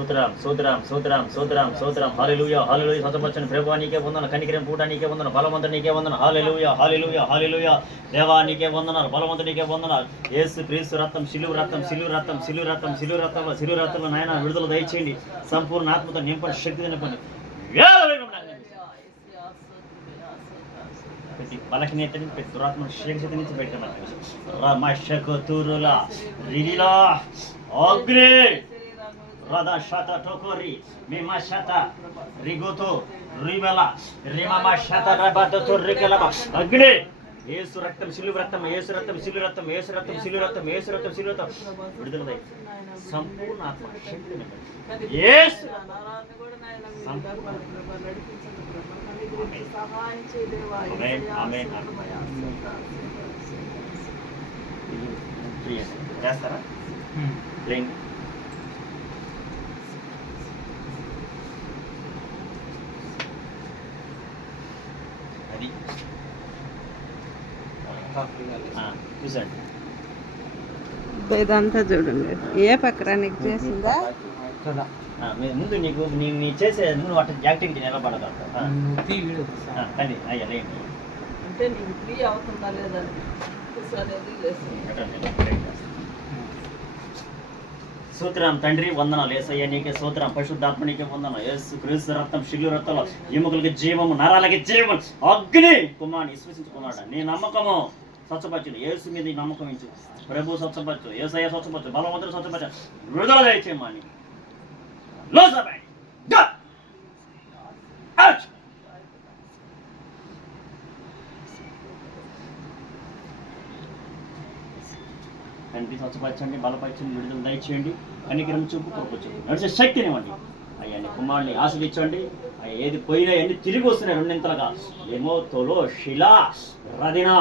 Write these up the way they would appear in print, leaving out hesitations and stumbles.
సూత్రం సూత్రం సూత్రం సూత్రం సూత్రం హల్లెలూయా హల్లెలూయా స్వస్థపరచని ప్రభువా నీకే వందనాలు, కనికరం పూట నీకే వందనాలు, బలవంతుడు నీకే వందనాలు, హల్లెలూయా హల్లెలూయా హల్లెలూయా దేవా నీకే వందనాలు, బలవంతుడు నీకే వందనాలు. యేసు క్రీస్తు రక్తం శిలువ రక్తం శిలువ రక్తం శిలువ రక్తం శిలువ రక్తంలో శిలువ రక్తంలో నాయన విడుదల దయచేయండి, సంపూర్ణ ఆత్మతో నింపండి, శక్తి నింపండి. ప్రతి బలహీనతని ప్రతి దురాత్మ శక్తి నుంచి పెట్టమని రమశకతురులా రిలిలా అగ్ని రదా శత టోకరి మిమా శత రిగోతో రివెలా రిమమా శత రబదతో రికెలబ అగ్ని యేసు రక్తం శిలువ రక్తం యేసు రక్తం శిలువ రక్తం యేసు రక్తం శిలువ రక్తం యేసు రక్తం శిలువ రక్తం విడుదల దయ సంపూర్ణ ఆత్మ శక్తి యేసు చేస్తారా ప్లేయింగ్ అది చూసండి ఇదంతా చూడండి ఏ పక్కన నీకు చేసిందా ముందు నీకు నీ చేసే నువ్వు అట్లా యాక్టివిటీ నిలబడదా కానీ అయ్యా లేండి అంటే నీకు ఫ్రీ అవుతుందా లేదని సూత్రం తండ్రి వందనాలు యేసయ్య నీకే సూత్రం పరిశుద్ధాత్మ నీకే వందనాలు యేసు క్రీస్తు రక్తం శిలువ రక్తంలో ఎముకలకి జీవము నరాలకి జీవం అగ్ని కుమారుని విశ్వసించుకున్నాడు నీ నమ్మకము స్వచ్ఛపరచు యేసు మీద ఈ నమ్మకం ఇచ్చు ప్రభు స్వచ్ఛపరచు యేసయ్య స్వచ్ఛపరచు బలవంతుడు స్వచ్ఛపరచు విడుదల దయచేయమని తండ్రి స్వచ్ఛపరచండి, బలపరచండి, విడుదల దయచేయండి, కనికరం చూపు కృప చూపు నడిచే శక్తినివ్వండి అయ్యా. నీ కుమారుని ఆశీర్వదించండి అయ్యా. ఏది పోయినా ఎన్ని తిరిగి వస్తున్నాయి రెండింతలుగా ఏమో తోలో శిలా రదినా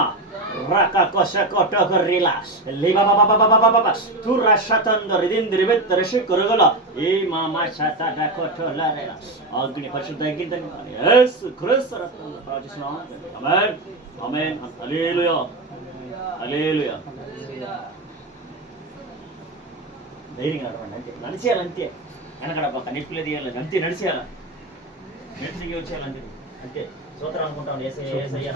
రక కొస కొట్టొకరిలా లిబబబబబబబబ తుర శతంద రిదింద్రిబెత్ రషి కొరగల ఏ మామా శత డకొటొలరేలా అగ్ని పరిశుద్ధ అగ్ని యేసు క్రీస్తు రక్తంలో ప్రార్థిస్తున్నాము. ఆమేన్ ఆమేన్ హల్లెలూయా హల్లెలూయా. ధైర్యంగా నడవండి అంతే, నడిచేయాలంతే, వెనకడ పక్క నెట్టులేదు వేయాలి అంతే, నడిచేయాల నెట్ దిగి వచ్చేయాలంతే అంతే. సూత్రం అనుకుంటాం ఏసయ్య ఏసయ్య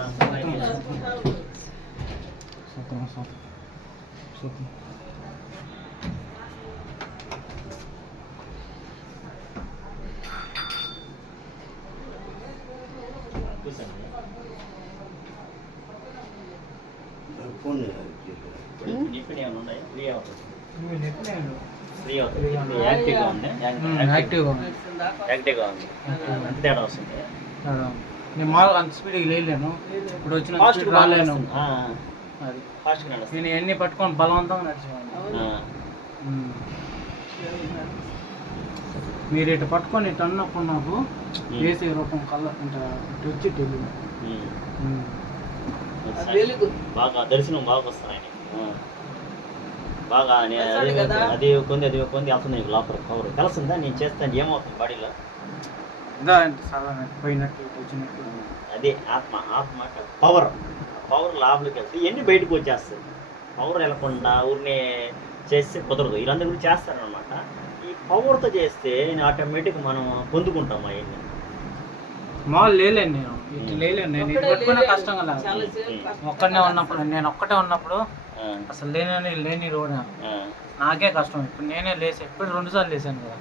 నిప్పిన ఏమైనా ఉన్నాయా? ఫ్రీ అవుతుంది ఫ్రీ అవుతుంది యాక్టివ్గా ఉంది యాక్టివ్గా ఉంది అంత తేడా వస్తుంది. నేను మామూలుగా అంత స్పీడ్గా లేలేను, ఇప్పుడు వచ్చిన స్పీడ్ రాలేను. అది ఫాస్ట్గా నడుస్తుంది. నేను ఎన్ని పట్టుకొని బలవంతంగా నడిచేవాడిని. మీరు ఇటు పట్టుకొని ఇటు అన్నప్పుడు నాకు వేసే రూపం కళ్ళ అంటే వచ్చి బాగా దర్శనం బాగా వస్తున్నాయి బాగా. అది కొంది వెళ్తుంది నీకు లోపల పవర్ తెలుస్తుందా? నేను చేస్తాను ఏమవుతుంది బాడీలో పోయినట్టు వచ్చినట్టు. అదే ఆత్మ ఆత్మ పవర్ లోపలికి వెళ్తే ఇవన్నీ బయటకు వచ్చేస్తుంది. పవర్ వెళ్ళకుండా ఊరిని చేస్తే కుదరదు, వీళ్ళందరూ కూడా చేస్తారనమాట. ఈ పవర్తో చేస్తే ఆటోమేటిక్ మనం పొందుకుంటాం అవన్నీ. మామూలు లేలేను నేను, ఇటు లేలేను, నేను ఇటు పట్టుకునే కష్టంగా లేదు. ఒక్కడనే ఉన్నప్పుడు నేను ఒక్కటే ఉన్నప్పుడు అసలు లేని రోడ్ నాకే కష్టం. ఇప్పుడు నేనే లేసా, ఇప్పుడు 2 సార్లు లేసాను కదా.